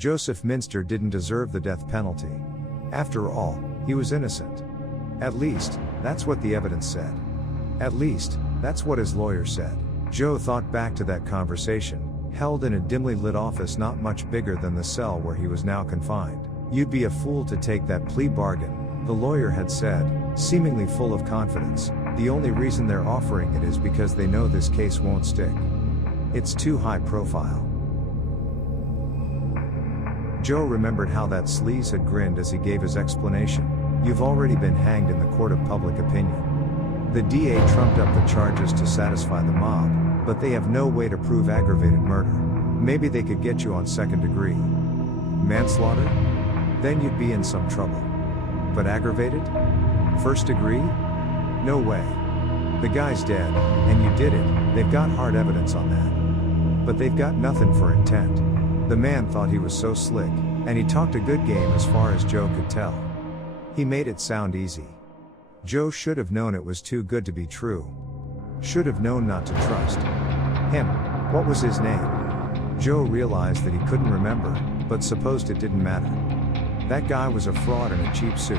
Joseph Minster didn't deserve the death penalty. After all, he was innocent. At least, that's what the evidence said. At least, that's what his lawyer said. Joe thought back to that conversation, held in a dimly lit office not much bigger than the cell where he was now confined. "You'd be a fool to take that plea bargain," the lawyer had said, seemingly full of confidence. "The only reason they're offering it is because they know this case won't stick. It's too high profile." Joe remembered how that sleaze had grinned as he gave his explanation. "You've already been hanged in the court of public opinion. The DA trumped up the charges to satisfy the mob, but they have no way to prove aggravated murder. Maybe they could get you on second degree. Manslaughter? Then you'd be in some trouble. But aggravated? First degree? No way. The guy's dead, and you did it. They've got hard evidence on that. But they've got nothing for intent." The man thought he was so slick, and he talked a good game as far as Joe could tell. He made it sound easy. Joe should have known it was too good to be true. Should have known not to trust him. What was his name? Joe realized that he couldn't remember, but supposed it didn't matter. That guy was a fraud in a cheap suit.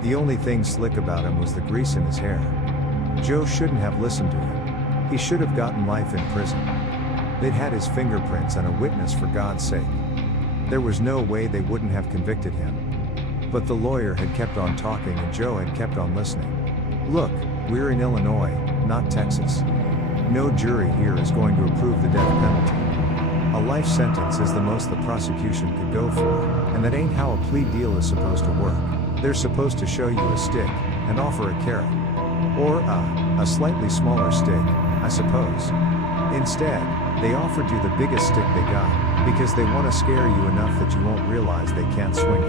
The only thing slick about him was the grease in his hair. Joe shouldn't have listened to him. He should have gotten life in prison. They'd had his fingerprints and a witness, for God's sake. There was no way they wouldn't have convicted him. But the lawyer had kept on talking and Joe had kept on listening. "Look, we're in Illinois, not Texas. No jury here is going to approve the death penalty. A life sentence is the most the prosecution could go for, and that ain't how a plea deal is supposed to work. They're supposed to show you a stick, and offer a carrot. Or a slightly smaller stick, I suppose. Instead, they offered you the biggest stick they got, because they want to scare you enough that you won't realize they can't swing